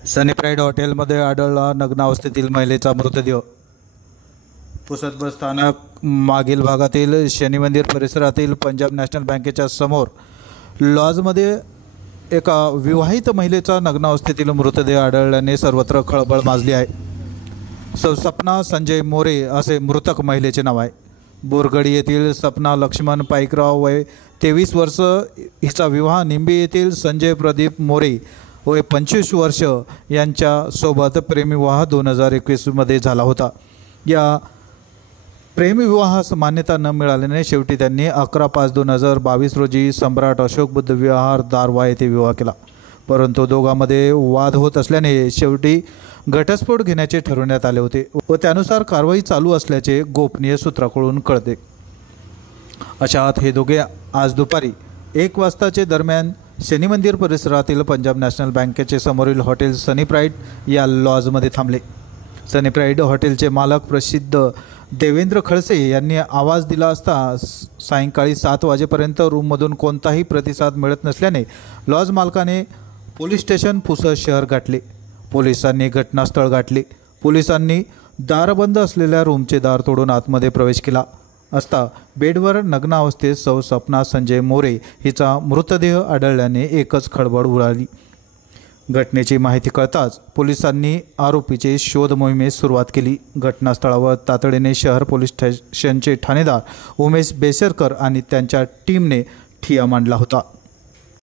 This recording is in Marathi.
सनी प्राईड हॉटेलमध्ये आढळला नग्नावस्थेतील महिलेचा मृतदेह। पुसद बस स्थानक मागील भागातील शनी मंदिर परिसरातील पंजाब नॅशनल बँकेच्या समोर लॉजमध्ये एका विवाहित महिलेचा नग्नावस्थेतील मृतदेह आढळल्याने सर्वत्र खळबळ माजली आहे। सपना संजय मोरे असे मृतक महिलेचे नाव आहे। बोरगडी येथील सपना लक्ष्मण पाईकराव वय 23 वर्ष, हिचा विवाह निंबी येथील संजय प्रदीप मोरे वय 25 वर्ष यांच्यासोबत प्रेमविवाह 2021 मध्ये झाला होता। या प्रेमविवाहास मान्यता न मिळाल्याने शेवटी त्यांनी 11/5/2022 रोजी सम्राट अशोक बुद्ध विहार दारवा येथे विवाह केला। परंतु दोघांमध्ये वाद होत असल्याने शेवटी घटस्फोट घेण्याचे ठरवण्यात आले होते व त्यानुसार कारवाई चालू असल्याचे गोपनीय सूत्राकडून कळते। अशात हे दोघे आज दुपारी 1 वाजताचे दरम्यान शनी मंदिर परिसरातील पंजाब नॅशनल बँकेचे समोरील हॉटेल सनी प्राईड या लॉजमध्ये थांबले। सनी प्राईड हॉटेलचे मालक प्रसिद्ध देवेंद्र खडसे यांनी आवाज दिला असता सायंकाळी 7 वाजेपर्यंत रूममधून कोणताही प्रतिसाद मिळत नसल्याने लॉज मालकाने पोलीस स्टेशन पुसद शहर गाठले। पोलिसांनी घटनास्थळ गाठले। पोलिसांनी दारबंद असलेल्या रूमचे दार तोडून आतमध्ये प्रवेश केला असता बेडवर नग्न अवस्थेत सौ सपना संजय मोरे हिचा मृतदेह आढळल्याने एकच खळबळ उडाली। घटनेची माहिती कळताच पोलिसांनी आरोपीचे शोध मोहिमेस सुरुवात केली। घटनास्थळावर तातडीने शहर पोलीस स्टेशनचे ठाणेदार उमेश बेसरकर आणि त्यांच्या टीमने ठिय्या मांडला होता।